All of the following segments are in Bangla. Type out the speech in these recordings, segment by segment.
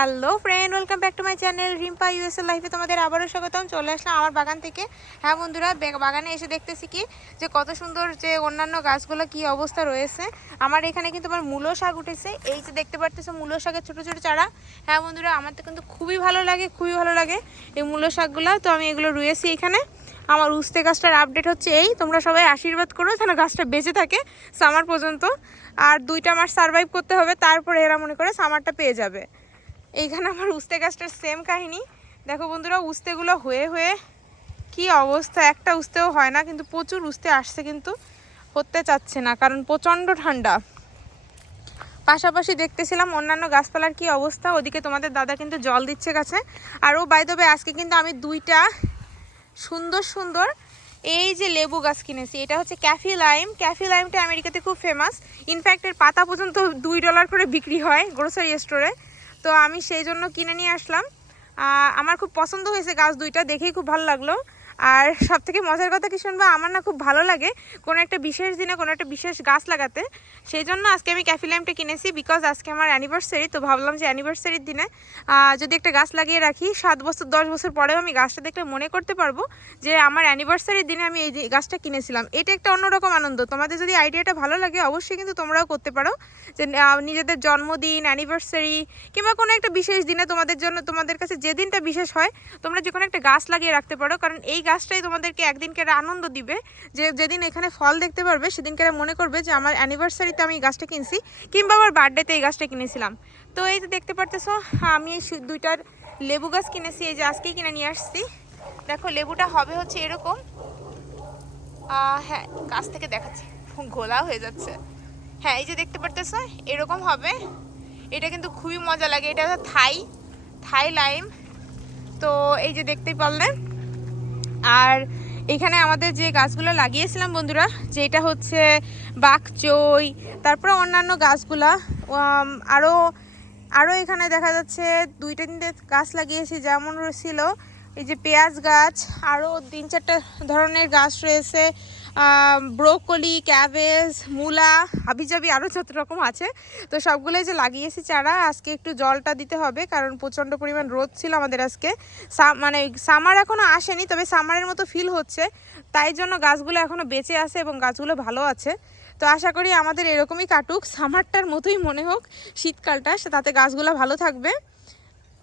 Hello friend, welcome back to my channel Rimpa USL লাইফে তোমাদের আবারও স্বাগতম। চলে আসলাম আমার বাগান থেকে। হ্যাঁ বন্ধুরা বাগানে এসে দেখতেছি কি যে কত সুন্দর যে অন্যান্য গাছগুলো কি অবস্থা রয়েছে। আমার এখানে কিন্তু আমার মূলো শাক উঠেছে। এই যে দেখতে পারতেছো মূলো শাকের ছোটো ছোটো চারা। হ্যাঁ বন্ধুরা, আমার তো কিন্তু খুবই ভালো লাগে, খুবই ভালো লাগে এই মূলো শাকগুলো। তো আমি এগুলো রয়েছি এখানে। আমার উস্তে গাছটার আপডেট হচ্ছে এই। তোমরা সবাই আশীর্বাদ করো যেন গাছটা বেঁচে থাকে সামার পর্যন্ত। আর দুইটা মাস সারভাইভ করতে হবে, তারপরে এরা মনে করে সামারটা পেয়ে যাবে। এইখানে আমার উস্তে গাছটার সেম কাহিনী। দেখো বন্ধুরা, উস্তেগুলো হয়ে হয়ে কি অবস্থা? একটা উস্তেও হয় না, কিন্তু প্রচুর উস্তে আসছে কিন্তু হতে চাচ্ছে না, কারণ প্রচণ্ড ঠান্ডা। পাশাপাশি দেখতেছিলাম অন্যান্য গাছপালার কি অবস্থা, ওদিকে তোমাদের দাদা কিন্তু জল দিচ্ছে গাছে। আর ও বাই দেবে আজকে কিন্তু আমি দুইটা সুন্দর সুন্দর এই যে লেবু গাছ কিনেছি। এটা হচ্ছে ক্যাফি লাইম। ক্যাফি লাইমটা আমেরিকাতে খুব ফেমাস ইনফ্যাক্ট এর পাতা পর্যন্ত দুই ডলার করে বিক্রি হয় গ্রোসারি স্টোরে তো আমি সেই জন্য কিনে নিয়ে আসলাম। আমার খুব পছন্দ হয়েছে গাছ দুইটা, দেখেই খুব ভালো লাগল। আর সব থেকে মজার কথা কি শুনব? আমার না খুব ভালো লাগে কোনো একটা বিশেষ দিনে কোনো একটা বিশেষ গাছ লাগাতে। সেই জন্য আজকে আমি ক্যাফি লাইমটা কিনেছি বিকজ আজকে আমার অ্যানিভার্সারি তো ভাবলাম যে অ্যানিভার্সারির দিনে যদি একটা গাছ লাগিয়ে রাখি, সাত বছর, দশ বছর পরেও আমি গাছটা দেখলে মনে করতে পারব যে আমার অ্যানিভার্সারির দিনে আমি এই গাছটা কিনেছিলাম। এটা একটা অন্যরকম আনন্দ। তোমাদের যদি আইডিয়াটা ভালো লাগে, অবশ্যই কিন্তু তোমরাও করতে পারো। যে নিজেদের জন্মদিন অ্যানিভার্সারি কিংবা কোনো একটা বিশেষ দিনে তোমাদের জন্য, তোমাদের কাছে যে দিনটা বিশেষ হয়, তোমরা যে কোনো একটা গাছ লাগিয়ে রাখতে পারো। কারণ এই গাছটাই তোমাদেরকে একদিনকে আনন্দ দিবে। যে যেদিন এখানে ফল দেখতে পারবে, সেদিনকে মনে করবে যে আমার অ্যানিভার্সারিতে আমি এই গাছটা কিনছি, কিংবা আমার বার্থডেতে এই গাছটা কিনেছিলাম। তো এই যে দেখতে পারতেছো, আমি এই দুইটার লেবু গাছ কিনেছি, এই যে আজকেই কিনে নিয়ে আসছি। দেখো, লেবুটা হবে হচ্ছে এরকম। হ্যাঁ গাছ থেকে দেখাচ্ছি। ঘোলা হয়ে যাচ্ছে। হ্যাঁ এই যে দেখতে পারতেছো, এরকম হবে। এটা কিন্তু খুবই মজা লাগে। এটা থাই থাই লাইম। তো এই যে দেখতেই পারলে আর এখানে আমাদের যে গাছগুলো লাগিয়েছিলাম বন্ধুরা, যেটা হচ্ছে বাকচই তারপরে অন্যান্য গাছগুলা আরও আরও এখানে দেখা যাচ্ছে দুইটা তিনটে গাছ লাগিয়েছি, যেমন ছিল এই যে পেঁয়াজ গাছ আরও তিন চারটে ধরনের গাছ রয়েছে। ব্রোকলি, ক্যাবেজ, মূলা, হাবিজাবি আরও যত রকম আছে। তো সবগুলোই যে লাগিয়েছি চারা, আজকে একটু জলটা দিতে হবে, কারণ প্রচণ্ড পরিমাণ রোদ ছিল আমাদের আজকে। মানে সামার এখনও আসেনি, তবে সামারের মতো ফিল হচ্ছে। তাই জন্য গাছগুলো এখনও বেঁচে আছে এবং গাছগুলো ভালো আছে। তো আশা করি আমাদের এরকমই কাটুক, সামারটার মতোই মনে হোক শীতকালটা তাতে গাছগুলো ভালো থাকবে।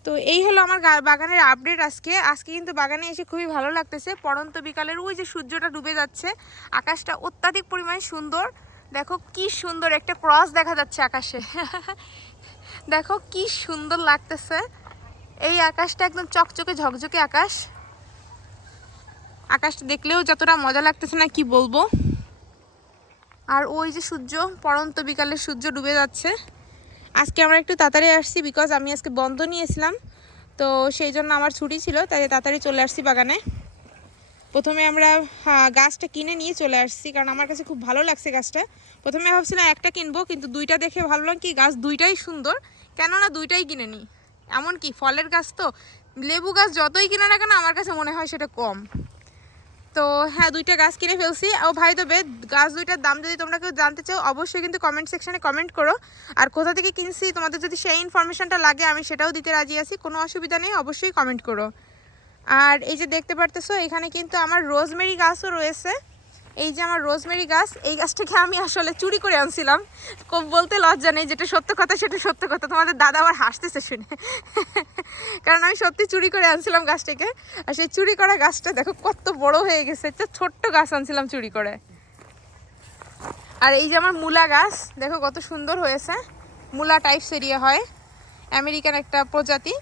তো এই হলো আমার বাগানের আপডেট আজকে। আজকে কিন্তু বাগানে এসে খুবই ভালো লাগতেছে। পড়ন্ত বিকালের ওই যে সূর্যটা ডুবে যাচ্ছে, আকাশটা অত্যাধিক পরিমাণে সুন্দর। দেখো কি সুন্দর একটা ক্রস দেখা যাচ্ছে আকাশে। দেখো কি সুন্দর লাগতেছে। এই আকাশটা একদম চকচকে, ঝকঝকে আকাশ। আকাশটা দেখলেও যতটা মজা লাগতেছে না কি বলব। আর ওই যে সূর্য, পড়ন্ত বিকালে সূর্য ডুবে যাচ্ছে। আজকে আমরা একটু তাড়াতাড়ি আসছি বিকজ আমি আজকে বন্ধ নিয়েছিলাম। তো সেই জন্য আমার ছুটি ছিল, তাই তাড়াতাড়ি চলে আসছি বাগানে। প্রথমে আমরা গাছটা কিনে নিয়ে চলে আসছি, কারণ আমার কাছে খুব ভালো লাগছে গাছটা। প্রথমে ভাবছিলাম একটা কিনবো, কিন্তু দুইটা দেখে ভালো ভাবলাম কি, গাছ দুইটাই সুন্দর। কেননা দুইটাই কিনে নিই এমন কি ফলের গাছ তো, লেবু গাছ যতই কিনে না কেন, আমার কাছে মনে হয় সেটা কম। তো হ্যাঁ দুইটা গাছ কিনে ফেলছি। ও ভাই তবে গাছ দুইটার দাম যদি তোমরা কেউ জানতে চাও, অবশ্যই কিন্তু কমেন্ট সেকশানে কমেন্ট করো। আর কোথা থেকে কিনছি, তোমাদের যদি সেই ইনফরমেশনটা লাগে, আমি সেটাও দিতে রাজি আছি। কোনো অসুবিধা নেই, অবশ্যই কমেন্ট করো। আর এই যে দেখতে পারতেছো, এখানে কিন্তু আমার রোজমেরি গাছও রয়েছে। এই যে আমার রোজমেরি গাছ, এই গাছটাকে আমি আসলে চুরি করে আনছিলাম। বলতে লজ্জা নেই, যেটা সত্য কথা, সেটা সত্য কথা। তোমাদের দাদা আবার হাসতেছে শুনে। কারণ আমি সত্যি চুরি করে আনছিলাম গাছটাকে। আর সেই চুরি করা গাছটা দেখো কত বড় হয়ে গেছে। একটা ছোট্ট গাছ আনছিলাম চুরি করে। আর এই যে আমার মূলা গাছ, দেখো কত সুন্দর হয়েছে। মূলা টাইপস এরিয়া হয়। আমেরিকান একটা প্রজাতি।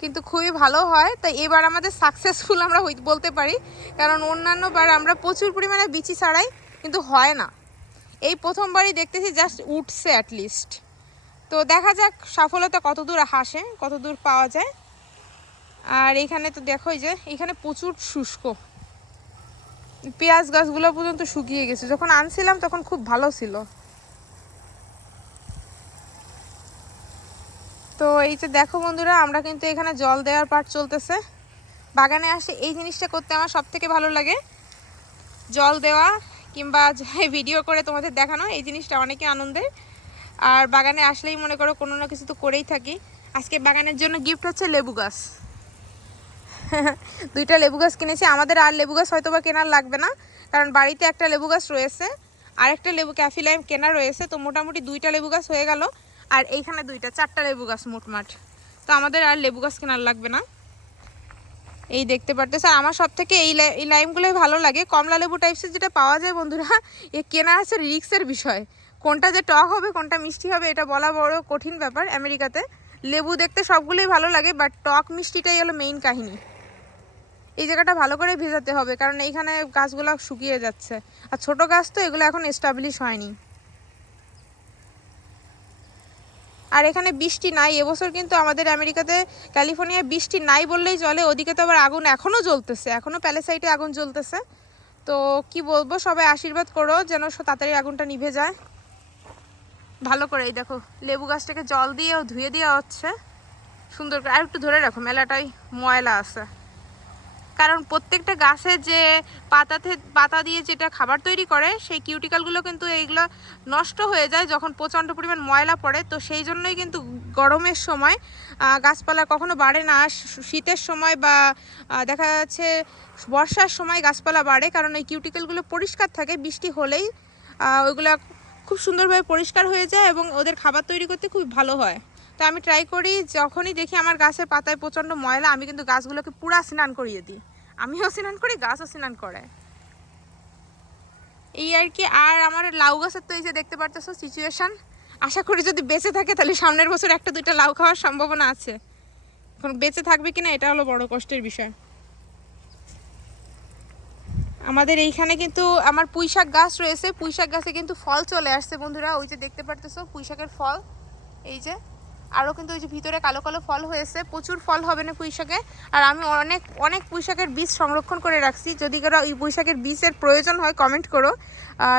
কিন্তু খুবই ভালো হয়। তাই এবার আমাদের সাকসেসফুল আমরা বলতে পারি। কারণ অন্যান্য বার আমরা প্রচুর পরিমাণে বিচি ছাড়াই, কিন্তু হয় না। এই প্রথমবারই দেখতেছি জাস্ট উঠছে অ্যাটলিস্ট তো দেখা যাক সফলতা কত দূর হাসে কত দূর পাওয়া যায়। আর এখানে তো দেখো যে, এখানে প্রচুর শুষ্ক। পেঁয়াজ গাছগুলো পর্যন্ত শুকিয়ে গেছে। যখন আনছিলাম তখন খুব ভালো ছিল। তো এই যে দেখো বন্ধুরা, আমরা কিন্তু এখানে জল দেওয়ার পাট চলতেছে। বাগানে আসে এই জিনিসটা করতে আমার সব থেকে ভালো লাগে। জল দেওয়া কিংবা ভিডিও করে তোমাদের দেখানো, এই জিনিসটা অনেকই আনন্দের আর বাগানে আসলেই মনে করো কোনো না কিছু তো করেই থাকি। আজকে বাগানের জন্য গিফট হচ্ছে লেবু গাছ। দুইটা লেবু গাছ কিনেছি। আমাদের আর লেবু গাছ হয়তো বা কেনার লাগবে না, কারণ বাড়িতে একটা লেবু গাছ রয়েছে। আর একটা লেবু ক্যাফি লাইম কেনা রয়েছে। তো মোটামুটি দুইটা লেবু গাছ হয়ে গেল। আর এইখানে দুইটা, চারটা লেবু গাছ মোটমাট তো আমাদের আর লেবু গাছ কেনার লাগবে না। এই দেখতে পারতেছে, আর আমার সব থেকে এই এই লাইমগুলোই ভালো লাগে। কমলা লেবু টাইপসের যেটা পাওয়া যায় বন্ধুরা, এ কেনা আছে রিক্সের বিষয়। কোনটা যে টক হবে, কোনটা মিষ্টি হবে, এটা বলা বড় কঠিন ব্যাপার আমেরিকাতে। লেবু দেখতে সবগুলোই ভালো লাগে বাট টক মিষ্টিটাই হলো মেইন কাহিনী। এই জায়গাটা ভালো করে ভেজাতে হবে, কারণ এইখানে গাছগুলো শুকিয়ে যাচ্ছে। আর ছোট গাছ তো এগুলো এখন এস্টাবলিশ হয়নি। আর এখানে বৃষ্টি নাই, এবছর কিন্তু আমাদের আমেরিকাতে, ক্যালিফোর্নিয়ায় বৃষ্টি নাই বললেই চলে, ওদিকে তো আবার আগুন এখনও জ্বলতেছে, এখনও প্যালেসাইটে আগুন জ্বলতেছে। তো কি বলব, সবাই আশীর্বাদ করো যেন তাড়াতাড়ি আগুনটা নিভে যায়। ভালো করে এই দেখো, লেবু গাছটাকে জল দিয়ে ধুয়ে দেওয়া হচ্ছে। সুন্দর করে, আর একটু ধরে রাখো মেলাটাই ময়লা আছে। কারণ প্রত্যেকটা গাছে যে পাতাতে, পাতা দিয়ে যেটা খাবার তৈরি করে, সেই কিউটিক্যালগুলো কিন্তু এইগুলো নষ্ট হয়ে যায় যখন প্রচণ্ড পরিমাণ ময়লা পড়ে। তো সেই জন্যই কিন্তু গরমের সময় গাছপালা কখনো বাড়ে না। শীতের সময় বা দেখা যাচ্ছে বর্ষার সময় গাছপালা বাড়ে কারণ ওই কিউটিক্যালগুলো পরিষ্কার থাকে। বৃষ্টি হলেই ওইগুলো খুব সুন্দরভাবে পরিষ্কার হয়ে যায় এবং ওদের খাবার তৈরি করতে খুব ভালো হয়। তো আমি ট্রাই করি, যখনই দেখি আমার গাছের পাতায় প্রচণ্ড ময়লা, আমি কিন্তু গাছগুলোকে পুরা স্নান করিয়ে দিই। আমিও স্নান করি, গাছও স্নান করে। এই আর কি, আর আমার লাউ গাছের তো এই যে দেখতে পারতেছো সিচুয়েশান আশা করি যদি বেঁচে থাকে তাহলে সামনের বছর একটা দুইটা লাউ খাওয়ার সম্ভাবনা আছে। এখন বেঁচে থাকবে কিনা এটা হলো বড় কষ্টের বিষয়। আমাদের এইখানে কিন্তু আমার পুঁইশাক গাছ রয়েছে, পুঁইশাক গাছে কিন্তু ফল চলে আসছে বন্ধুরা, ওই যে দেখতে পারতেছো পুঁইশাকের ফল, এই যে। আরও কিন্তু ওই যে ভিতরে কালো কালো ফল হয়েছে, প্রচুর ফল হবে না পুঁইশাকে? আর আমি অনেক অনেক পুঁইশাকের বীজ সংরক্ষণ করে রাখছি। যদি কারও এই পুঁইশাকের বীজের প্রয়োজন হয় কমেন্ট করো।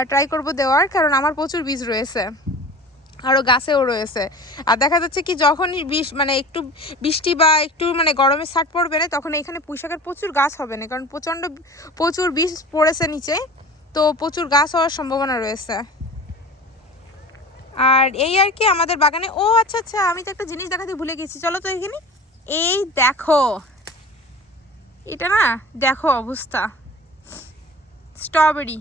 ট্রাই করব দেওয়ার, কারণ আমার প্রচুর বীজ রয়েছে। আরও গাছেও রয়েছে। আর দেখা যাচ্ছে কি, যখনই বিষ মানে একটু বৃষ্টি বা একটু মানে গরমের ছাট পড়বে না, তখন এখানে পুঁইশাকের প্রচুর গাছ হবে না, কারণ প্রচণ্ড প্রচুর বীজ পড়েছে নিচে। তো প্রচুর গাছ হওয়ার সম্ভাবনা রয়েছে। আর এই আর কি আমাদের বাগানে ও আচ্ছা আচ্ছা আমি তো একটা জিনিস দেখাতে ভুলে গেছি চলো তো এখানে এই দেখো এটা না দেখো অবস্থা স্ট্রবেরি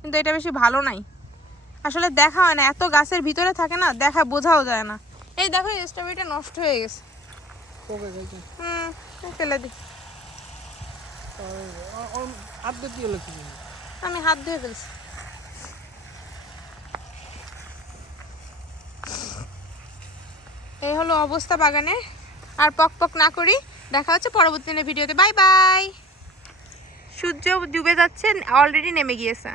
কিন্তু এটা বেশি ভালো নাই আসলে দেখা হয় না এত গাছের ভিতরে থাকে না দেখা বোঝাও যায় না এই দেখো এই স্ট্রবেরিটা নষ্ট হয়ে গেছে হুম ফেলে আমি হাত ধুয়ে ফেলছি এই হলো অবস্থা বাগানে। আর পক পক না করি। দেখা হচ্ছে পরবর্তী ভিডিওতে। Bye bye. সূর্য ডুবে যাচ্ছে অলরেডি নেমে গিয়েছে।